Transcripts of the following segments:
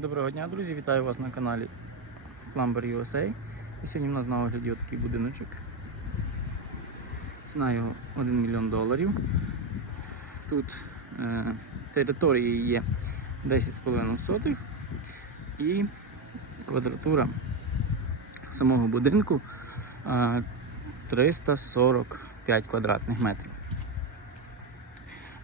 Доброго дня, друзі! Вітаю вас на каналі Plumber USA. І сьогодні в нас на огляді такий будиночок. Ціна його 1 мільйон доларів. Тут е, території є 10,5 сотих і квадратура самого будинку е, 345 квадратних метрів.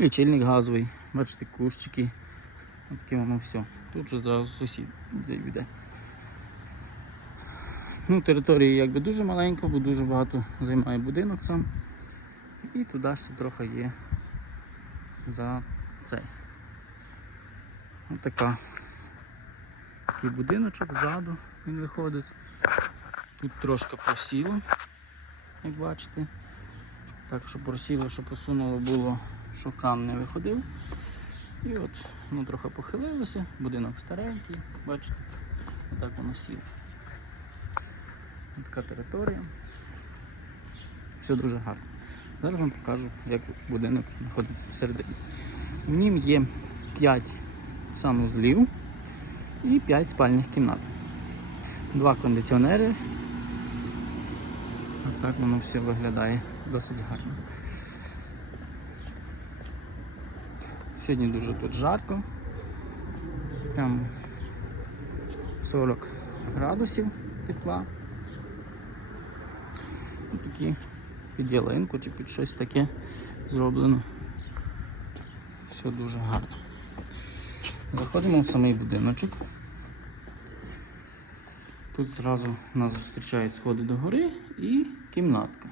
Лічильник газовий, бачите, кущики. Ось таке воно все. Тут же зразу сусід йде. Ну, території якби дуже маленько, бо дуже багато займає будинок сам. І туди ще трохи є за цей. Ось. Такий будиночок ззаду він виходить. Тут трошки просіло, як бачите. Так, що просіло, що посунуло було, що кран не виходив. І от воно трохи похилилося, будинок старенький, бачите, отак воно сів. Така територія. Все дуже гарно. Зараз вам покажу, як будинок знаходиться всередині. В нім є 5 санузлів і 5 спальних кімнат. Два кондиціонери. Отак воно все виглядає досить гарно. Сьогодні дуже тут жарко. Прям 40 градусів тепла. Ось такі під ялинку чи під щось таке зроблено. Все дуже гарно. Заходимо в самий будиночок. Тут зразу нас зустрічають сходи до гори і кімнатка.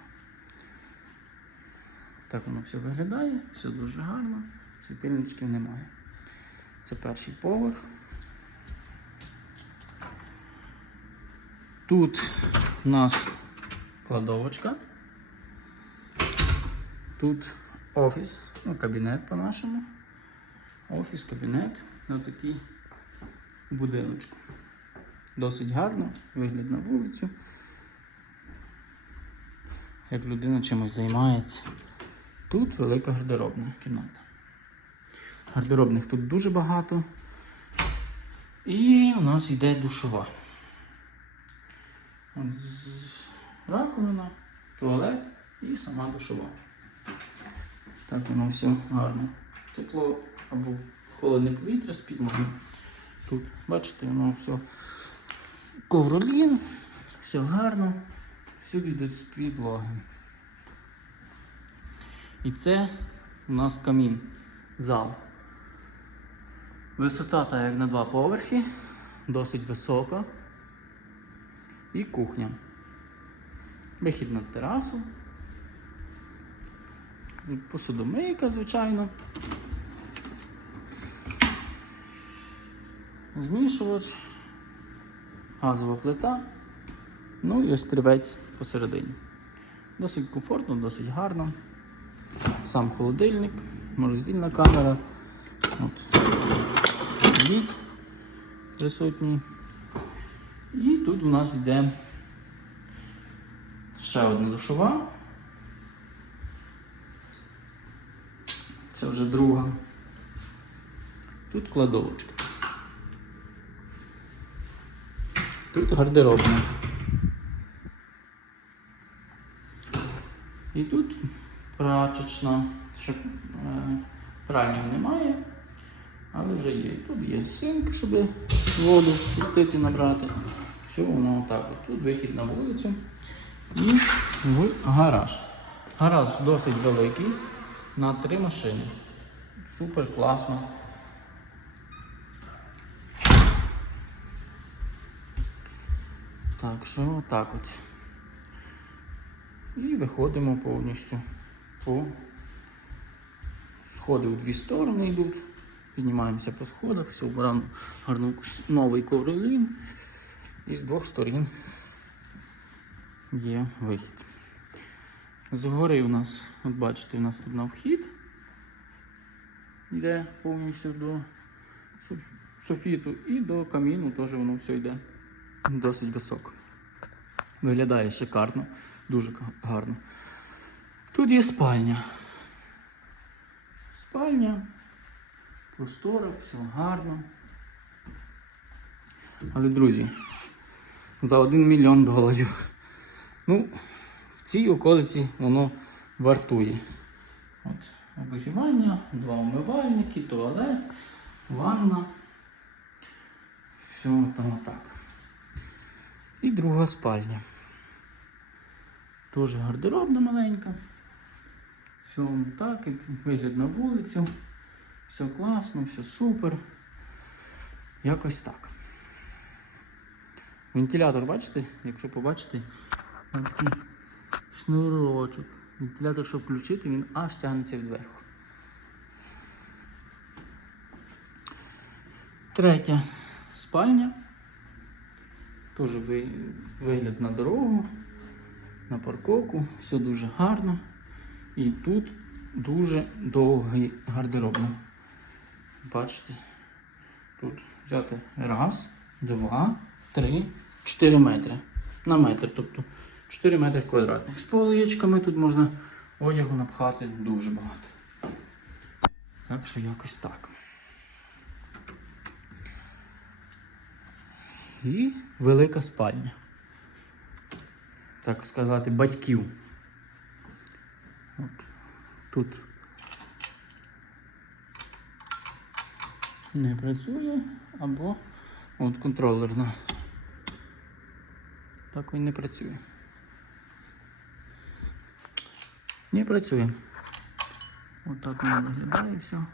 Так воно все виглядає, все дуже гарно, світильничків немає. Це перший поверх. Тут у нас кладовочка. Тут офіс, ну, кабінет по-нашому. Офіс, кабінет на такий будиночку. Досить гарно, вигляд на вулицю. Як людина чимось займається. Тут велика гардеробна кімната. Гардеробних тут дуже багато. І у нас йде душова. Раковина, туалет і сама душова. Так воно все гарно. Тепло або холодне повітря з підлоги. Тут, бачите, воно все ковролін, все гарно, всюди йдуть з підлоги. І це у нас камін, зал. Висота та як на два поверхи, досить висока. І кухня. Вихід на терасу. Посудомийка, звичайно. Змішувач, газова плита, ну і острівець посередині. Досить комфортно, досить гарно. Сам холодильник, морозильна камера. От. Лід присутній. І тут у нас йде ще одна душова. Це вже друга. Тут кладовочка. Тут гардеробна. І тут прачечна. Ще е, пральні немає, але вже є. Тут є синк, щоб воду пустити, набрати. Все воно отак. от. Тут вихід на вулицю і в гараж. Гараж досить великий на три машини. Супер класно. Так що отак от. І виходимо повністю по сходи у дві сторони йдуть. Піднімаємося по сходах, все обрано гарно новий ковролін. І з двох сторін є вихід. Згори у нас, от бачите, у нас тут на вхід йде повністю до со- софіту і до каміну теж воно все йде досить високо. Виглядає шикарно, дуже гарно. Тут є спальня. Спальня, простора, все гарно. Але, друзі, за 1 мільйон доларів. Ну, в цій околиці воно вартує. От, обігрівання, два умивальники, туалет, ванна. Все там отак. І друга спальня. Теж гардеробна маленька. Все так, і вигляд на вулицю. Все класно, все супер. Якось так. Вентилятор, бачите? Якщо побачите, там такий шнурочок. Вентилятор, щоб включити, він аж тягнеться вверху. Третя спальня. Теж ви- вигляд на дорогу, на парковку, все дуже гарно. І тут дуже довгий гардеробний. Бачите? Тут взяти раз, два, три, чотири метри. На метр, тобто 4 метри квадратних. З поличками тут можна одягу напхати дуже багато. Так що якось так. І велика спальня. Так сказати, батьків. От. Тут не працює або от контролерна. Так він не працює. Не працює. От так воно виглядає все.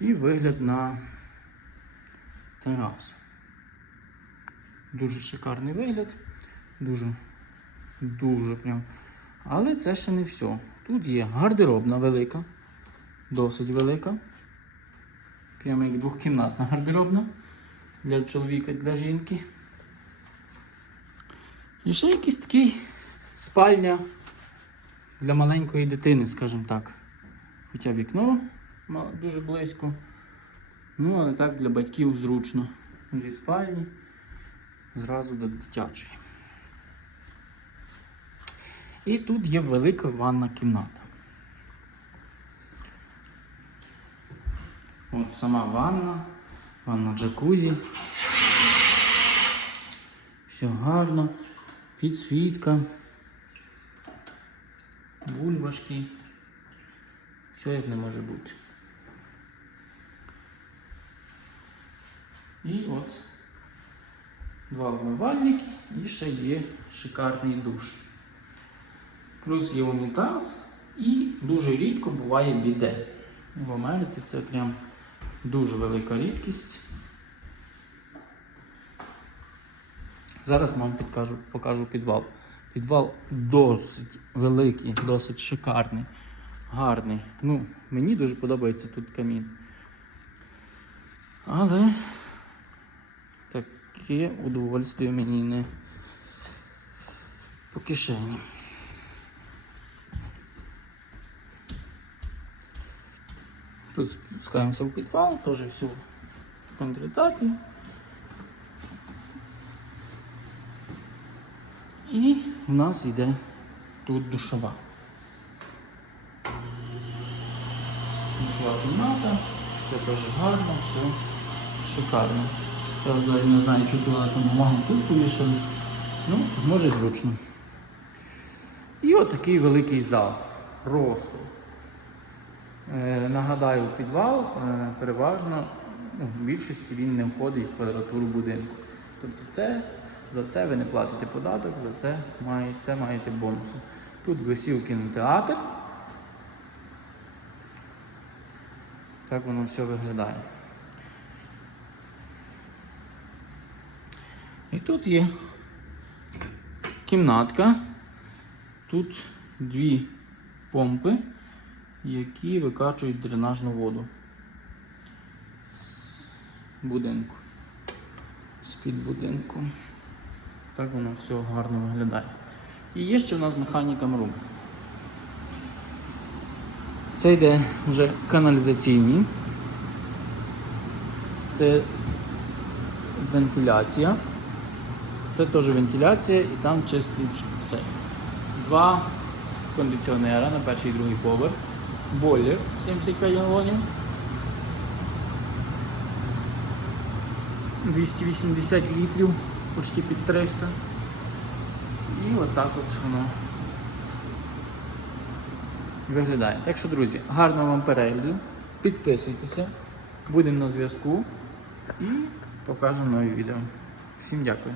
І вигляд на терасу. Дуже шикарний вигляд. Дуже, дуже прям. Але це ще не все. Тут є гардеробна велика, досить велика. Прямо як двохкімнатна гардеробна для чоловіка, для жінки. І ще якийсь такий спальня для маленької дитини, скажімо так. Хоча вікно дуже близько. Ну, але так для батьків зручно. Зі спальні зразу до дитячої. І тут є велика ванна кімната. От сама ванна, ванна джакузі. Все гарно, підсвітка, бульбашки. Все як не може бути. І от два вмивальники і ще є шикарний душ. Плюс є унітаз і дуже рідко буває біде. В Америці це прям дуже велика рідкість. Зараз вам підкажу, покажу підвал. Підвал досить великий, досить шикарний, гарний. Ну, мені дуже подобається тут камін. Але таке удовольствие мені не по кишені. Тут спускаємося в підвал, теж все в контратакі. І в нас йде тут душова. Душова кімната, все теж гарно, все шикарно. Правда, я не знаю, чи туалетну бумагу тут повішали. Ну, може зручно. І отакий великий зал. Просто. Е, Нагадаю, підвал е, переважно ну, в більшості він не входить в квадратуру будинку. Тобто це, за це ви не платите податок, за це маєте, це маєте бонуси. Тут висів кінотеатр. Так воно все виглядає. І тут є кімнатка. Тут дві помпи які викачують дренажну воду з будинку. З-під будинку. Так воно все гарно виглядає. І є ще в нас механіка рум. Це йде вже каналізаційні. Це вентиляція. Це теж вентиляція і там чистий. Два кондиціонера на перший і другий поверх бойлер 75 галонів. 280 літрів, почти під 300. І отак от воно виглядає. Так що, друзі, гарного вам перегляду. Підписуйтеся, будемо на зв'язку і покажемо нові відео. Всім дякую.